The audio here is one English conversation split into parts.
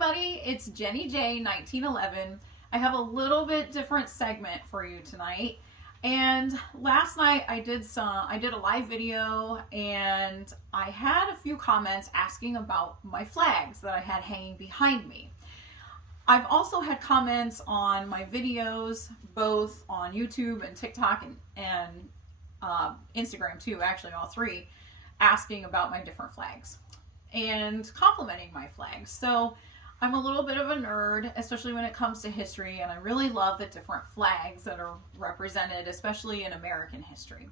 everybody, it's Jenny J 1911. I have a little bit different segment for you tonight. And last night I did a live video and I had a few comments asking about my flags that I had hanging behind me. I've also had comments on my videos, both on YouTube and TikTok and Instagram too, actually all three, asking about my different flags and complimenting my flags. So I'm a little bit of a nerd, especially when it comes to history, and I really love the different flags that are represented, especially in American history.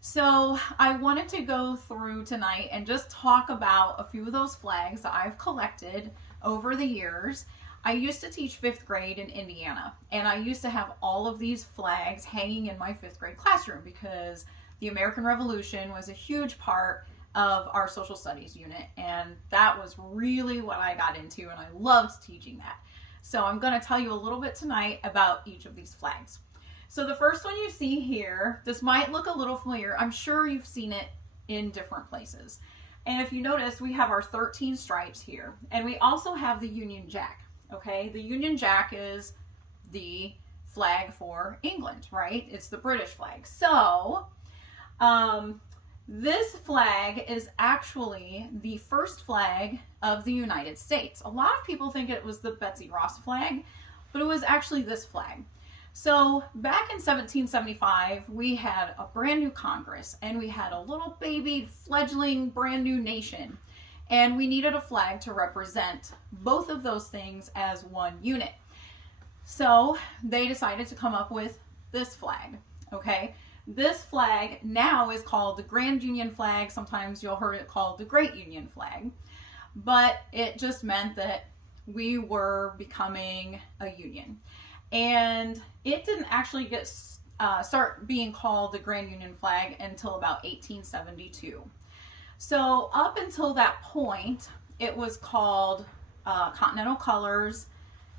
So I wanted to go through tonight and just talk about a few of those flags that I've collected over the years. I used to teach 5th grade in Indiana, and I used to have all of these flags hanging in my 5th grade classroom because the American Revolution was a huge part of our social studies unit, and that was really what I got into, and I loved teaching that. So I'm going to tell you a little bit tonight about each of these flags. So the first one you see here, this might look a little familiar. I'm sure you've seen it in different places. And if you notice, we have our 13 stripes here, and we also have the Union Jack. Okay, the Union Jack is the flag for England, right? It's the British flag. So this flag is actually the first flag of the United States. A lot of people think it was the Betsy Ross flag, but it was actually this flag. So back in 1775, we had a brand new Congress, and we had a little baby fledgling brand new nation. And we needed a flag to represent both of those things as one unit. So they decided to come up with this flag, okay? This flag now is called the Grand Union flag. Sometimes you'll hear it called the Great Union flag. But it just meant that we were becoming a union. And it didn't actually start being called the Grand Union flag until about 1872. So up until that point, it was called Continental Colors.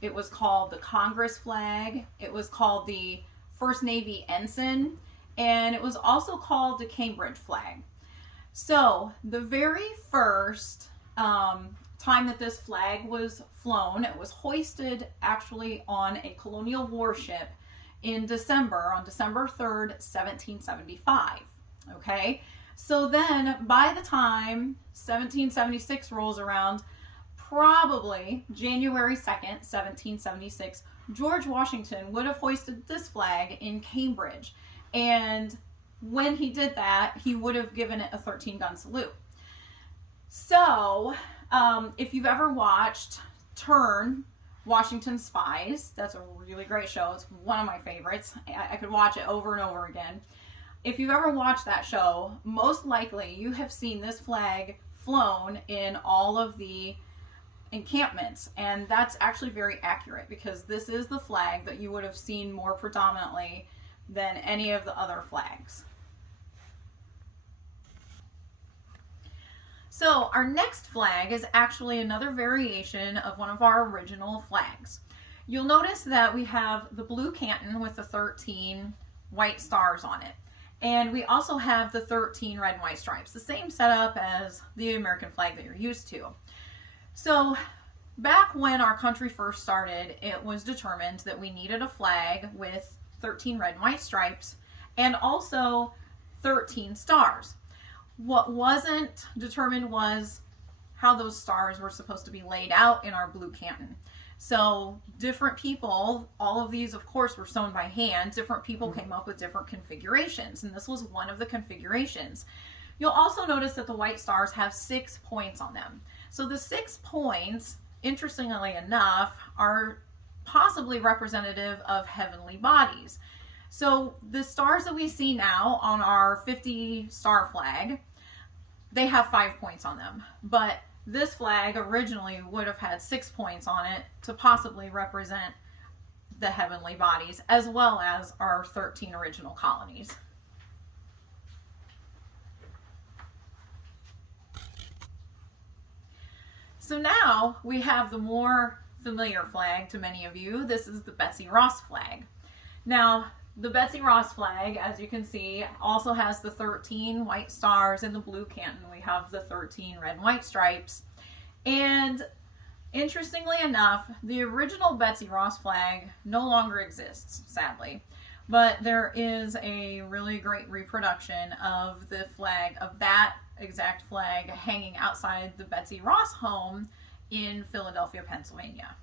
It was called the Congress flag. It was called the First Navy Ensign. And it was also called the Cambridge flag. So the very first time that this flag was flown, it was hoisted actually on a colonial warship on December 3rd, 1775. Okay? So then by the time 1776 rolls around, probably January 2nd, 1776, George Washington would have hoisted this flag in Cambridge. And when he did that, he would have given it a 13-gun salute. So if you've ever watched Turn, Washington's Spies, that's a really great show. It's one of my favorites. I could watch it over and over again. If you've ever watched that show, most likely you have seen this flag flown in all of the encampments. And that's actually very accurate because this is the flag that you would have seen more predominantly than any of the other flags. So our next flag is actually another variation of one of our original flags. You'll notice that we have the blue canton with the 13 white stars on it. And we also have the 13 red and white stripes, the same setup as the American flag that you're used to. So back when our country first started, it was determined that we needed a flag with 13 red and white stripes and also 13 stars. What wasn't determined was how those stars were supposed to be laid out in our blue canton. So different people, all of these of course were sewn by hand, different people came up with different configurations, and this was one of the configurations. You'll also notice that the white stars have 6 points on them. So the 6 points, interestingly enough, are possibly representative of heavenly bodies. So the stars that we see now on our 50-star flag, they have 5 points on them. But this flag originally would have had 6 points on it to possibly represent the heavenly bodies, as well as our 13 original colonies. So now we have the more familiar flag to many of you. This is the Betsy Ross flag. Now, the Betsy Ross flag, as you can see, also has the 13 white stars in the blue canton. We have the 13 red and white stripes. And Interestingly enough, the original Betsy Ross flag no longer exists, sadly. But there is a really great reproduction of the flag, of that exact flag, hanging outside the Betsy Ross home in Philadelphia, Pennsylvania.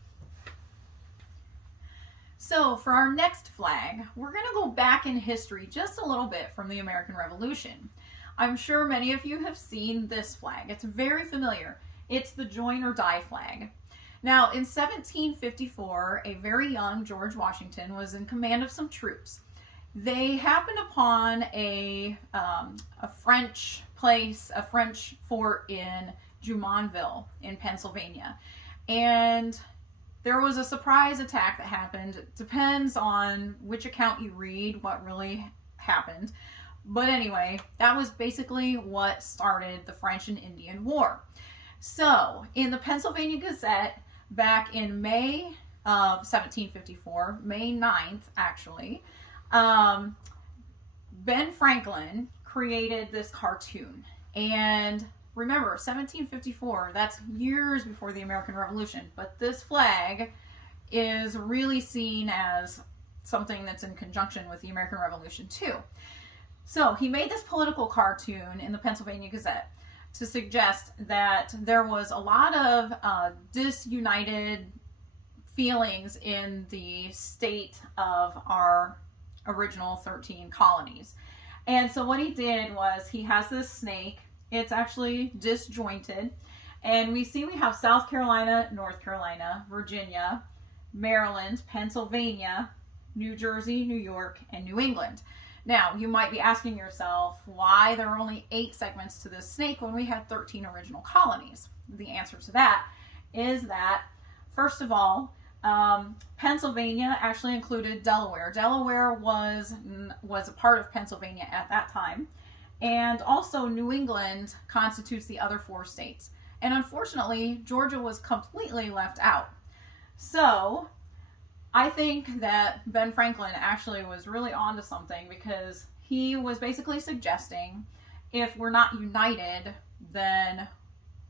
So for our next flag, we're going to go back in history just a little bit from the American Revolution. I'm sure many of you have seen this flag. It's very familiar. It's the join or die flag. Now, in 1754, a very young George Washington was in command of some troops. They happened upon a French place, a French fort in Jumonville in Pennsylvania. And there was a surprise attack that happened. It depends on which account you read, what really happened. But anyway, that was basically what started the French and Indian War. So, in the Pennsylvania Gazette, back in May of 1754, May 9th actually, Ben Franklin created this cartoon. And remember, 1754, that's years before the American Revolution, but this flag is really seen as something that's in conjunction with the American Revolution too. So he made this political cartoon in the Pennsylvania Gazette to suggest that there was a lot of disunited feelings in the state of our original 13 colonies. And so what he did was, he has this snake. It's actually disjointed. And we have South Carolina, North Carolina, Virginia, Maryland, Pennsylvania, New Jersey, New York, and New England. Now, you might be asking yourself, why there are only 8 segments to this snake when we had 13 original colonies? The answer to that is that, first of all, Pennsylvania actually included Delaware. Delaware was a part of Pennsylvania at that time. And also New England constitutes the other 4 states. And unfortunately, Georgia was completely left out. So I think that Ben Franklin actually was really onto something, because he was basically suggesting, if we're not united, then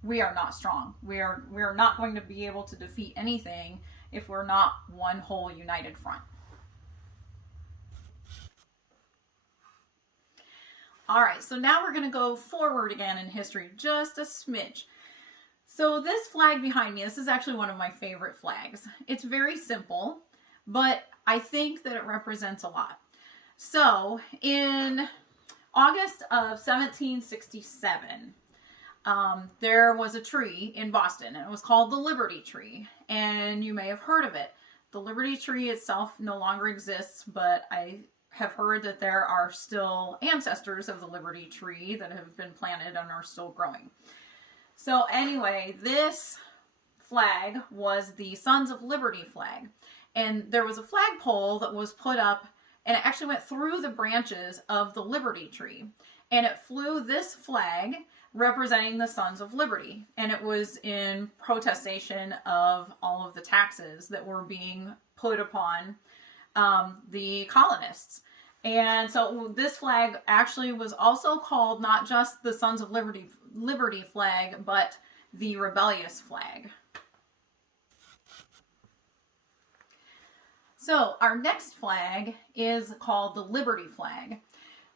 we are not strong. We are not going to be able to defeat anything if we're not one whole united front. All right, so now we're going to go forward again in history, just a smidge. So this flag behind me, this is actually one of my favorite flags. It's very simple, but I think that it represents a lot. So in August of 1767, there was a tree in Boston, and it was called the Liberty Tree, and you may have heard of it. The Liberty Tree itself no longer exists, but I have heard that there are still ancestors of the Liberty Tree that have been planted and are still growing. So anyway, this flag was the Sons of Liberty flag. And there was a flagpole that was put up, and it actually went through the branches of the Liberty Tree. And it flew this flag representing the Sons of Liberty. And it was in protestation of all of the taxes that were being put upon the colonists. And so this flag actually was also called not just the Sons of Liberty flag, but the rebellious flag. So our next flag is called the Liberty flag.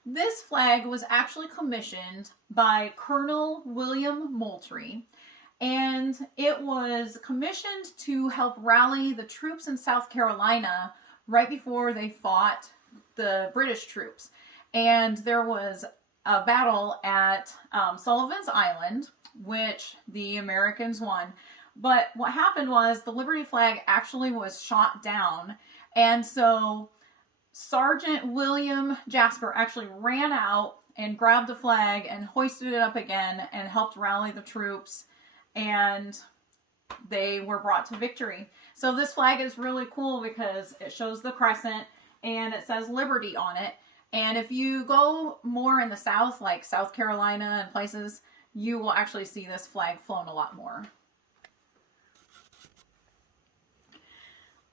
This flag was actually commissioned by Colonel William Moultrie, and it was commissioned to help rally the troops in South Carolina right before they fought the British troops. And there was a battle at Sullivan's Island, which the Americans won. But what happened was the Liberty flag actually was shot down, and so Sergeant William Jasper actually ran out and grabbed the flag and hoisted it up again and helped rally the troops, and they were brought to victory. So this flag is really cool because it shows the crescent and it says Liberty on it. And if you go more in the South, like South Carolina and places, you will actually see this flag flown a lot more.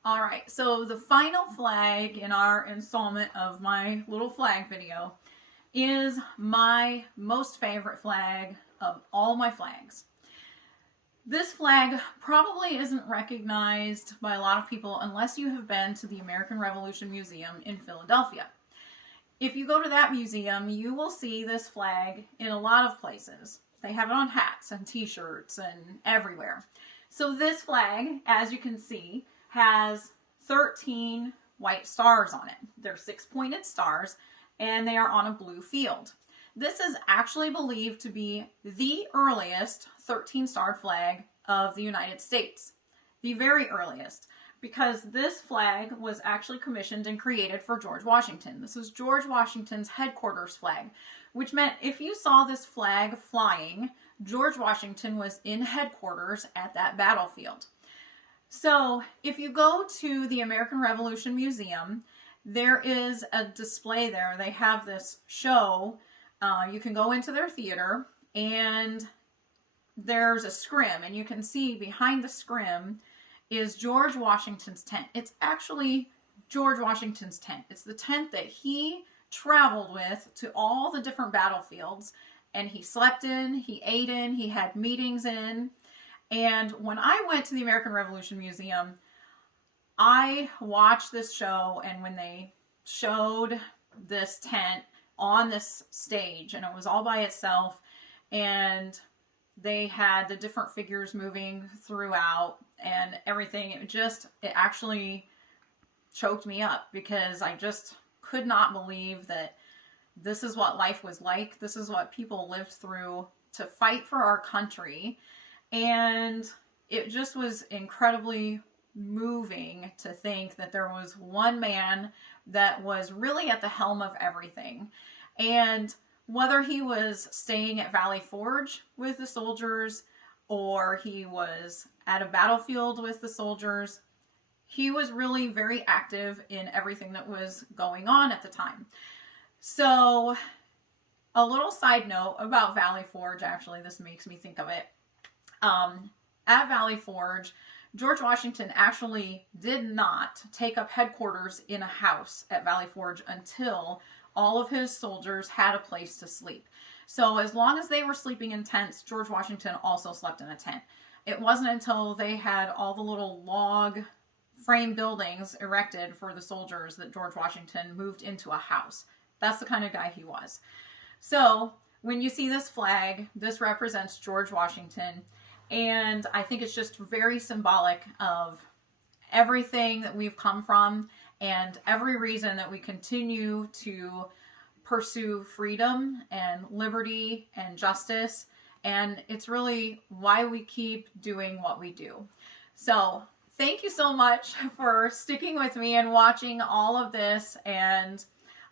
All right, so the final flag in our installment of my little flag video is my most favorite flag of all my flags. This flag probably isn't recognized by a lot of people unless you have been to the American Revolution Museum in Philadelphia. If you go to that museum, you will see this flag in a lot of places. They have it on hats and t-shirts and everywhere. So this flag, as you can see, has 13 white stars on it. They're 6-pointed stars, and they are on a blue field. This is actually believed to be the earliest 13-starred flag of the United States. The very earliest, because this flag was actually commissioned and created for George Washington. This is George Washington's headquarters flag, which meant if you saw this flag flying, George Washington was in headquarters at that battlefield. So if you go to the American Revolution Museum, there is a display there. They have this show. You can go into their theater, and there's a scrim, and you can see behind the scrim is George Washington's tent. It's actually George Washington's tent. It's the tent that he traveled with to all the different battlefields, and he slept in, he ate in, he had meetings in. And when I went to the American Revolution Museum, I watched this show, and when they showed this tent on this stage, and it was all by itself, and they had the different figures moving throughout and everything, it actually choked me up, because I just could not believe that this is what life was like. This is what people lived through to fight for our country. And it just was incredibly moving to think that there was one man that was really at the helm of everything. And whether he was staying at Valley Forge with the soldiers or he was at a battlefield with the soldiers, he was really very active in everything that was going on at the time. So a little side note about Valley Forge, actually, this makes me think of it. At Valley Forge, George Washington actually did not take up headquarters in a house at Valley Forge until all of his soldiers had a place to sleep. So as long as they were sleeping in tents, George Washington also slept in a tent. It wasn't until they had all the little log frame buildings erected for the soldiers that George Washington moved into a house. That's the kind of guy he was. So when you see this flag, this represents George Washington. And I think it's just very symbolic of everything that we've come from and every reason that we continue to pursue freedom and liberty and justice. And it's really why we keep doing what we do. So thank you so much for sticking with me and watching all of this. And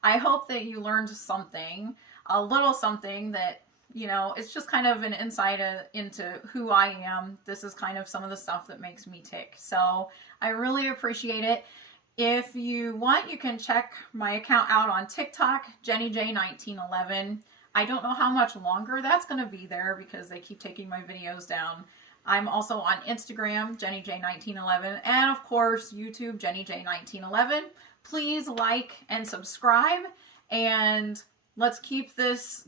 I hope that you learned something, a little something that, you know, it's just kind of an insight into who I am. This is kind of some of the stuff that makes me tick. So I really appreciate it. If you want, you can check my account out on TikTok, JennyJ1911. I don't know how much longer that's going to be there because they keep taking my videos down. I'm also on Instagram, JennyJ1911, and of course, YouTube, JennyJ1911. Please like and subscribe, and let's keep this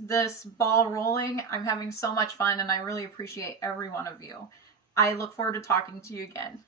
ball rolling. I'm having so much fun, and I really appreciate every one of you. I look forward to talking to you again.